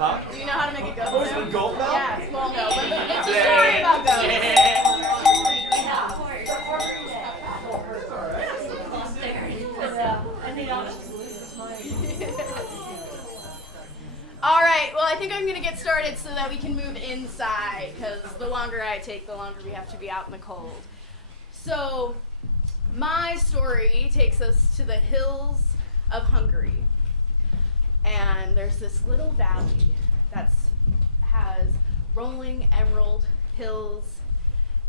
Huh? Do you know how to make a goat Oh, is sound? it a goat bell? Yes, well, no, but it's a story about All right, well, I think I'm going to get started so that we can move inside, because the longer I take, the longer we have to be out in the cold. So, my story takes us to the hills of Hungary. And there's this little valley that has rolling emerald hills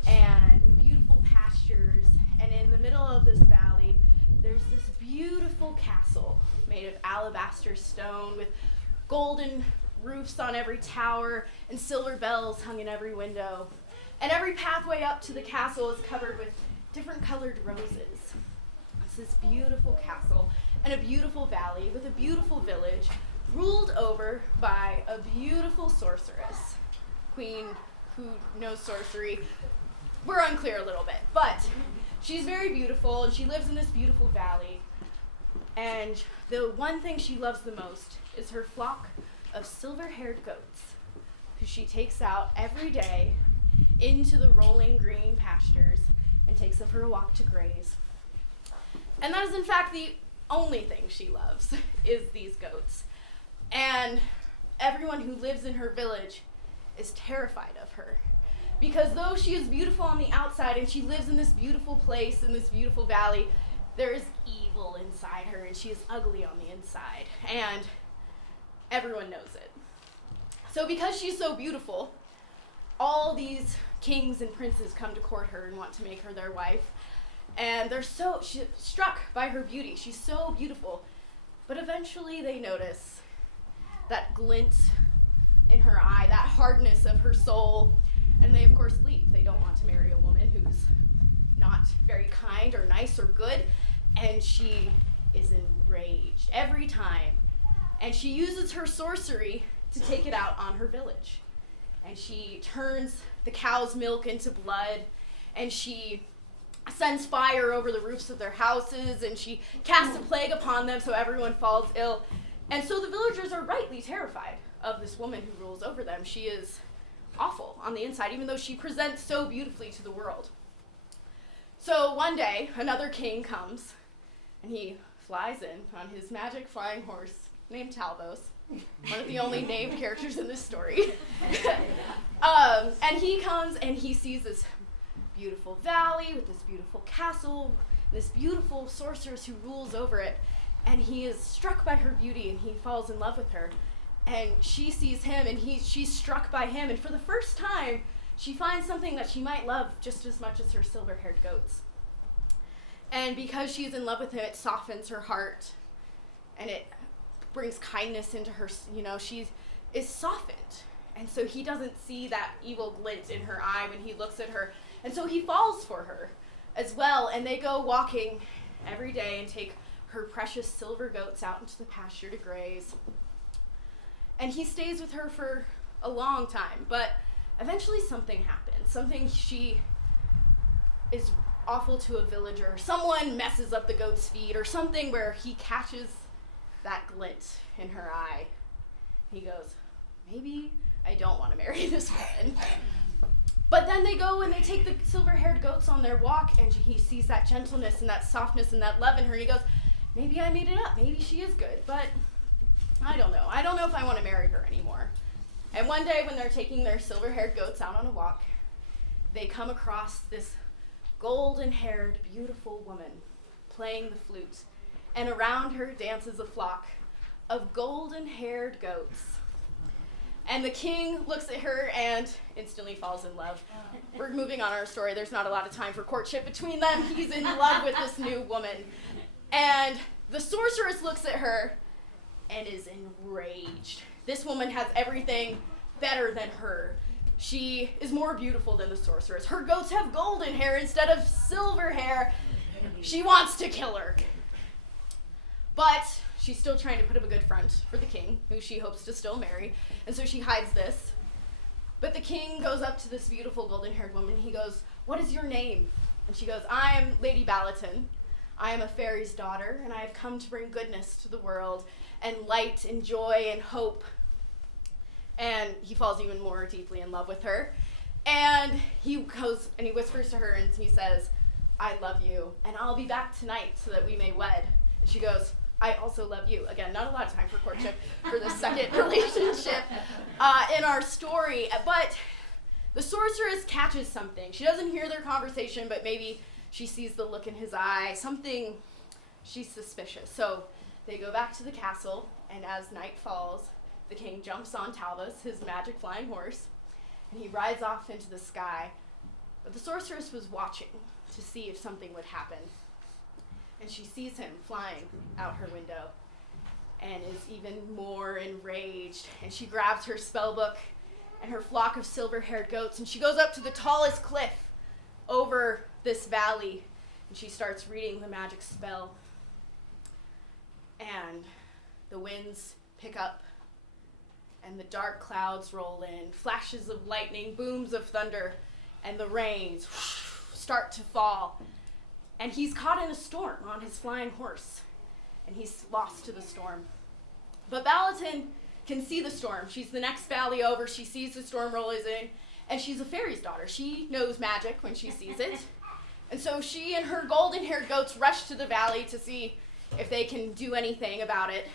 and beautiful pastures. And in the middle of this valley, there's this beautiful castle made of alabaster stone with golden roofs on every tower and silver bells hung in every window. And every pathway up to the castle is covered with different colored roses. It's this beautiful castle and a beautiful valley with a beautiful village ruled over by a beautiful sorceress. Queen who knows sorcery. We're unclear a little bit, but she's very beautiful and she lives in this beautiful valley. And the one thing she loves the most is her flock of silver-haired goats, who she takes out every day into the rolling green pastures and takes them for a walk to graze. And that is in fact the only thing she loves, is these goats. And everyone who lives in her village is terrified of her. Because though she is beautiful on the outside and she lives in this beautiful place, in this beautiful valley, there is evil inside her and she is ugly on the inside. And everyone knows it. So because she's so beautiful, all these kings and princes come to court her and want to make her their wife. And she's struck by her beauty. She's so beautiful. But eventually they notice that glint in her eye, that hardness of her soul, and they of course leave. They don't want to marry a woman who's not very kind or nice or good, and she is enraged every time. And she uses her sorcery to take it out on her village. And she turns the cow's milk into blood, and she sends fire over the roofs of their houses, and she casts a plague upon them so everyone falls ill. And so the villagers are rightly terrified of this woman who rules over them. She is awful on the inside, even though she presents so beautifully to the world. So one day, another king comes, and he flies in on his magic flying horse named Talbos, one of the only named characters in this story. And he comes and he sees this beautiful valley with this beautiful castle, this beautiful sorceress who rules over it, and he is struck by her beauty and he falls in love with her. And she sees him and she's struck by him, and for the first time she finds something that she might love just as much as her silver-haired goats. And because she's in love with him, it softens her heart and it brings kindness into her, she is softened. And so he doesn't see that evil glint in her eye when he looks at her. And so he falls for her as well, and they go walking every day and take her precious silver goats out into the pasture to graze. And he stays with her for a long time, but eventually something happens. Something she is awful to a villager. Someone messes up the goat's feed or something where he catches that glint in her eye. He goes, maybe I don't want to marry this woman. But then they go and they take the silver-haired goats on their walk, and he sees that gentleness and that softness and that love in her, and he goes, maybe I made it up. Maybe she is good, but I don't know. I don't know if I want to marry her anymore. And one day when they're taking their silver-haired goats out on a walk, they come across this golden-haired, beautiful woman playing the flute, and around her dances a flock of golden-haired goats. And the king looks at her and instantly falls in love. We're moving on our story. There's not a lot of time for courtship between them. He's in love with this new woman. And the sorceress looks at her and is enraged. This woman has everything better than her. She is more beautiful than the sorceress. Her goats have golden hair instead of silver hair. She wants to kill her. But she's still trying to put up a good front for the king, who she hopes to still marry, and so she hides this. But the king goes up to this beautiful golden-haired woman. He goes, "What is your name?" And she goes, "I am Lady Balaton. I am a fairy's daughter, and I have come to bring goodness to the world, and light, and joy, and hope." And he falls even more deeply in love with her. And he goes and he whispers to her and he says, I love you, and I'll be back tonight so that we may wed. And she goes, I also love you. Again, not a lot of time for courtship for the second relationship in our story. But the sorceress catches something. She doesn't hear their conversation, but maybe she sees the look in his eye. Something, she's suspicious. So they go back to the castle, and as night falls, the king jumps on Talbus, his magic flying horse, and he rides off into the sky. But the sorceress was watching to see if something would happen. And she sees him flying out her window and is even more enraged. And she grabs her spell book and her flock of silver-haired goats, and she goes up to the tallest cliff over this valley, and she starts reading the magic spell. And the winds pick up, and the dark clouds roll in, flashes of lightning, booms of thunder, and the rains start to fall. And he's caught in a storm on his flying horse, and he's lost to the storm. But Balaton can see the storm. She's the next valley over. She sees the storm rolling in, and she's a fairy's daughter. She knows magic when she sees it. And so she and her golden-haired goats rush to the valley to see if they can do anything about it.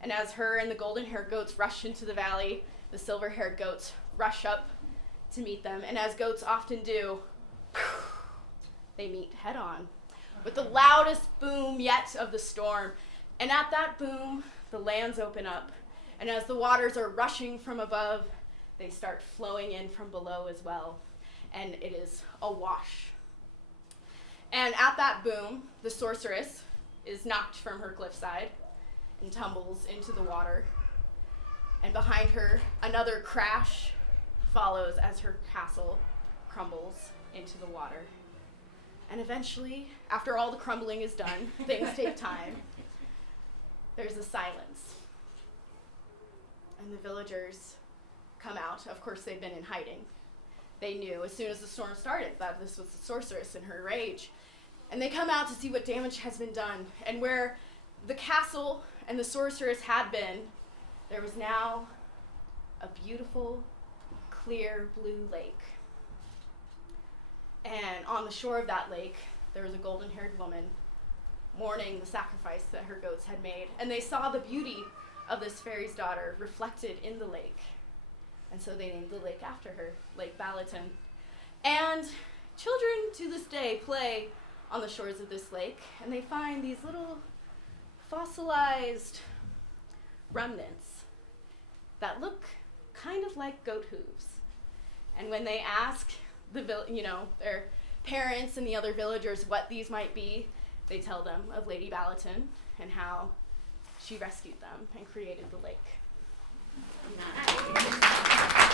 And as her and the golden-haired goats rush into the valley, the silver-haired goats rush up to meet them. And as goats often do, they meet head-on with the loudest boom yet of the storm. And at that boom, the lands open up. And as the waters are rushing from above, they start flowing in from below as well. And it is a wash. And at that boom, the sorceress is knocked from her cliffside and tumbles into the water. And behind her, another crash follows as her castle crumbles into the water. And eventually, after all the crumbling is done, things take time, there's a silence. And the villagers come out. Of course, they've been in hiding. They knew as soon as the storm started that this was the sorceress in her rage. And they come out to see what damage has been done. And where the castle and the sorceress had been, there was now a beautiful, clear blue lake. And on the shore of that lake, there was a golden-haired woman mourning the sacrifice that her goats had made. And they saw the beauty of this fairy's daughter reflected in the lake. And so they named the lake after her, Lake Balaton. And children to this day play on the shores of this lake, and they find these little fossilized remnants that look kind of like goat hooves. And when they ask their parents and the other villagers what these might be, they tell them of Lady Balaton and how she rescued them and created the lake. Nice.